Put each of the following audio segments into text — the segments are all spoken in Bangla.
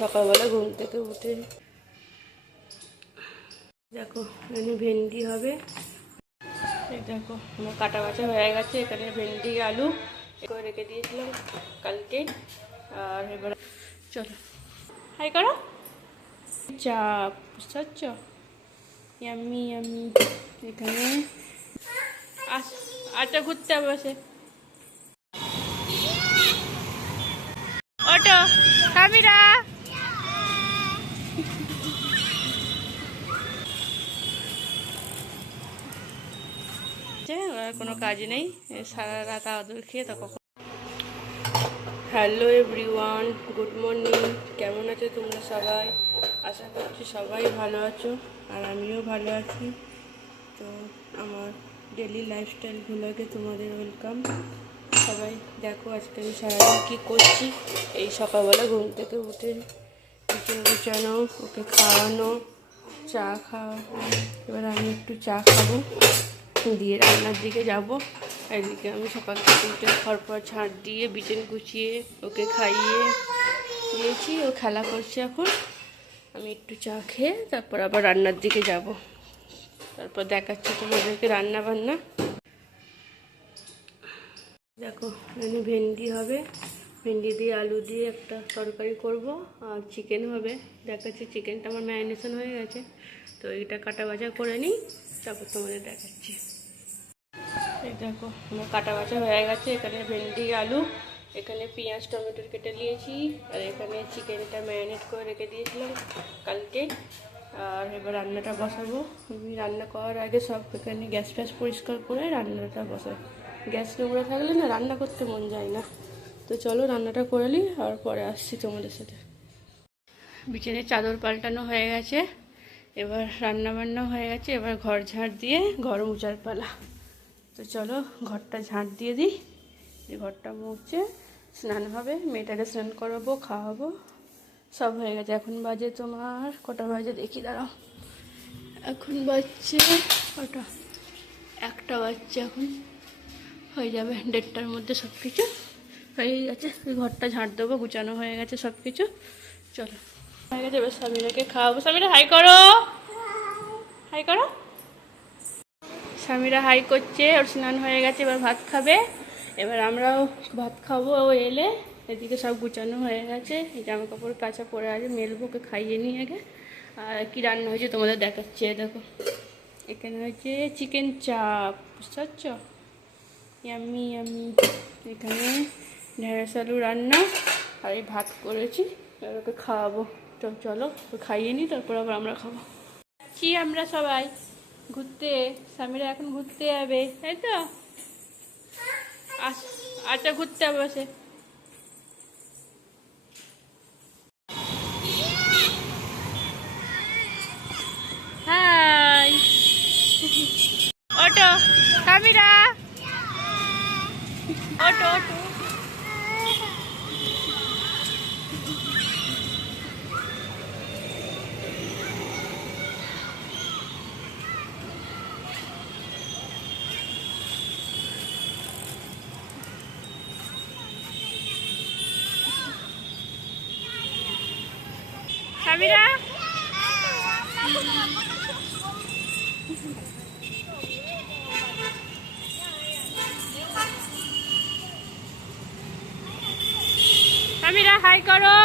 সকালবেলা ঘুম থেকে উঠে দেখো এখানে ভেন্ডি হবে। এই দেখো আমার কাটা বাছা হয়ে গেছে। এখানে ভেন্ডি আলু করে রেখে দিয়েছিলাম কালকে। আর এবার চলো হাই করো। চাপ বুঝতে পারছো? Yummy yummy. এখানে আচ্ছা ঘুরতে বসে অটো সামিরা। কোনো কাজ নেই, সারা রাত আদর খেয়ে তখন। Hello everyone, good morning. কেমন আছো তোমরা সবাই? আশা করছি সবাই ভালো আছো, আর আমিও ভালো আছি। তো আমার ডেলি লাইফস্টাইল ভ্লগে তোমাদের ওয়েলকাম। সবাই দেখো আজকে আমি সারাদিন কী করছি। এই সকালবেলা ঘুম থেকে উঠে কিচেন গুছানো, ওকে খাওয়ানো, চা খাওয়া। এবার আমি একটু চা খাবো, দিয়ে রান্নার দিকে যাব। এদিকে আমি সকাল থেকে উঠে ঘরপর ঝাঁট দিয়ে বিছানা গুছিয়ে ওকে খাইয়ে দিয়েছি। ও খেলা করছে এখন। আমি একটু চা খেয়ে তারপর আবার রান্নার দিকে যাব। তারপর দেখাচ্ছি তোমাদেরকে রান্না বান্না। দেখো এখানে ভেন্ডি হবে, ভেন্ডি দিয়ে আলু দিয়ে একটা তরকারি করব, আর চিকেন হবে। দেখাচ্ছি, চিকেনটা আমার ম্যারিনেশন হয়ে গেছে, তো এইটা কাটা বাছা করে নিই, তারপর তোমাদের দেখাচ্ছি। এই দেখো আমার কাটা বাছা হয়ে গেছে। এখানে ভেন্ডি আলু, এখানে পেঁয়াজ টমেটো কেটে নিয়েছি, আর এখানে চিকেনটা ম্যারিনেট করে রেখে দিয়েছিলাম কালকে। আর এবার রান্নাটা বসাবো। আমি রান্না করার আগে সব এখানে গ্যাস ফ্যাস পরিষ্কার করে রান্নাটা বসাই। গ্যাস নোংরা থাকলে না রান্না করতে মন যায় না। তো চলো রান্নাটা করে নিই, আর পরে আসছি তোমাদের সাথে। বিছানার চাদর পাল্টানো হয়ে গেছে, এবার রান্না বান্না হয়ে গেছে। এবার ঘর ঝাড় দিয়ে ঘর মোছার পালা। তো চলো ঘরটা ঝাঁট দিয়ে দিই। ঘরটা মুছে স্নান হবে, মেয়েটাকে স্নান করাবো, খাওয়াবো, সব হয়ে গেছে। এখন বাজে তোমার কটা বাজে দেখি, দাঁড়াও। এখন বাজছে কটা, 1টা বাজছে। এখন হয়ে যাবে 1:30টার মধ্যে সব কিছু হয়ে গেছে। ঘরটা ঝাঁট দেবো, গুছানো হয়ে গেছে সব কিছু। চলো হয়ে গেছে, এবার সামিরাকে খাওয়াবো। সামিরা হাই করো, হাই করো। সামিরা হাই করছে, ওর স্নান হয়ে গেছে, এবার ভাত খাবে। এবার আমরাও ভাত খাবো। ও এলে এদিকে সব গুছানো হয়ে গেছে, এই জামা কাপড় কাচা পরে আছে, মেলবো, ওকে খাইয়ে নিয়ে আগে। আর কী রান্না হয়েছে তোমাদের দেখাচ্ছি। দেখো এখানে হয়েছে চিকেন চাপ, বুঝতে পারছো? Yummy yummy. এখানে ঢেঁড়স আলু রান্না, আর এই ভাত করেছি, আর ওকে খাওয়াবো। তো চলো ওকে খাইয়ে নিই, তারপর আবার আমরা খাবো। কি আমরা সবাই ঘুরতে, সামিরা এখন ঘুরতে যাবে, তাই তো? আচ্ছা ঘুরতে বসে। Hi Otto Samira, Otto Otto. Samira Samira hi করো।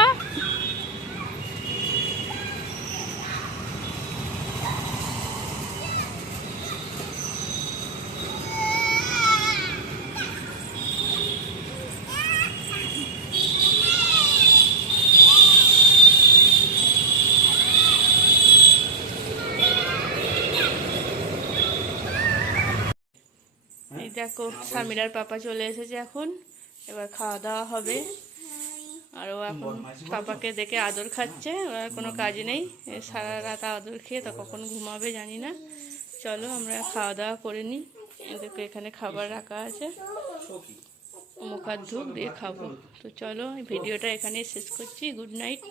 এই দেখো সামিরার পাপা চলে এসেছে এখন। এবার খাওয়া দাওয়া হবে, আর ও এখন পাপাকে দেখে আদর খাচ্ছে। ওর কোনো কাজ নেই, সারা রাত আদর খেয়ে তো কখন ঘুমাবে জানি না। চলো আমরা খাওয়া দাওয়া করে নিই। দেখো এখানে খাবার রাখা আছে, মুখ হাত ধুক দিয়ে খাবো। তো চলো ভিডিওটা এখানেই শেষ করছি। Good night.